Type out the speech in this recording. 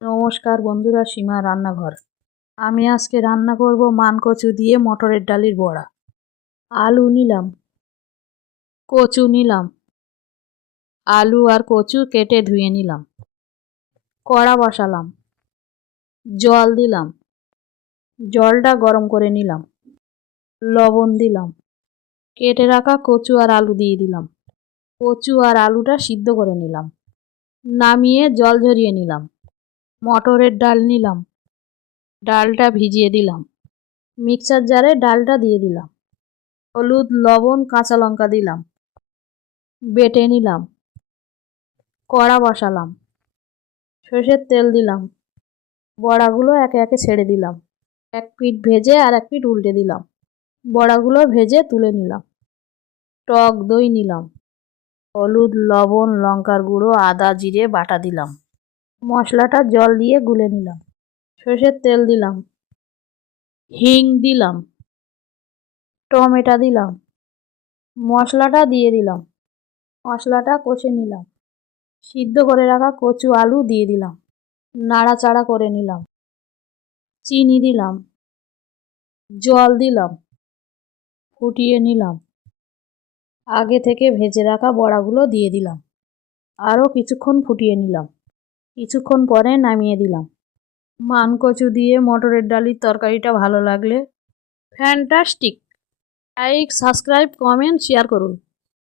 নমস্কার বন্ধুরা, সীমা রান্নাঘর। আমি আজকে রান্না করব মানকচু দিয়ে মটরের ডালের বড়া। আলু নিলাম, কচু নিলাম, আলু আর কচু কেটে ধুয়ে নিলাম। কড়া বসালাম, জল দিলাম, জলটা গরম করে নিলাম। লবণ দিলাম, কেটে রাখা কচু আর আলু দিয়ে দিলাম। কচু আর আলুটা সিদ্ধ করে নিলাম। নামিয়ে জল ঝরিয়ে নিলাম। মটরের ডাল নিলাম, ডালটা ভিজিয়ে দিলাম। মিক্সার জারে ডালটা দিয়ে দিলাম। হলুদ, লবণ, কাঁচা লঙ্কা দিলাম, বেটে নিলাম। কড়া বসালাম, সরষের তেল দিলাম। বড়াগুলো একে একে ছেড়ে দিলাম। এক পিঠ ভেজে আর এক পিঠ উল্টে দিলাম। বড়াগুলো ভেজে তুলে নিলাম। টক দই নিলাম। হলুদ, লবণ, লঙ্কার গুঁড়ো, আদা জিরে বাটা দিলাম। মশলাটা জল দিয়ে গুলে নিলাম। সরষের তেল দিলাম, হিং দিলাম, টমেটো দিলাম। মশলাটা দিয়ে দিলাম। মশলাটা কষে নিলাম। সিদ্ধ করে রাখা কচু আলু দিয়ে দিলাম। নাড়াচাড়া করে নিলাম। চিনি দিলাম, জল দিলাম, ফুটিয়ে নিলাম। আগে থেকে ভেজে রাখা বড়াগুলো দিয়ে দিলাম। আরও কিছুক্ষণ ফুটিয়ে নিলাম। কিছুক্ষণ পরে নামিয়ে দিলাম। মানকচু দিয়ে মটরের ডালের তরকারিটা ভালো লাগলে fantastic! Like, subscribe, comment, share করুন।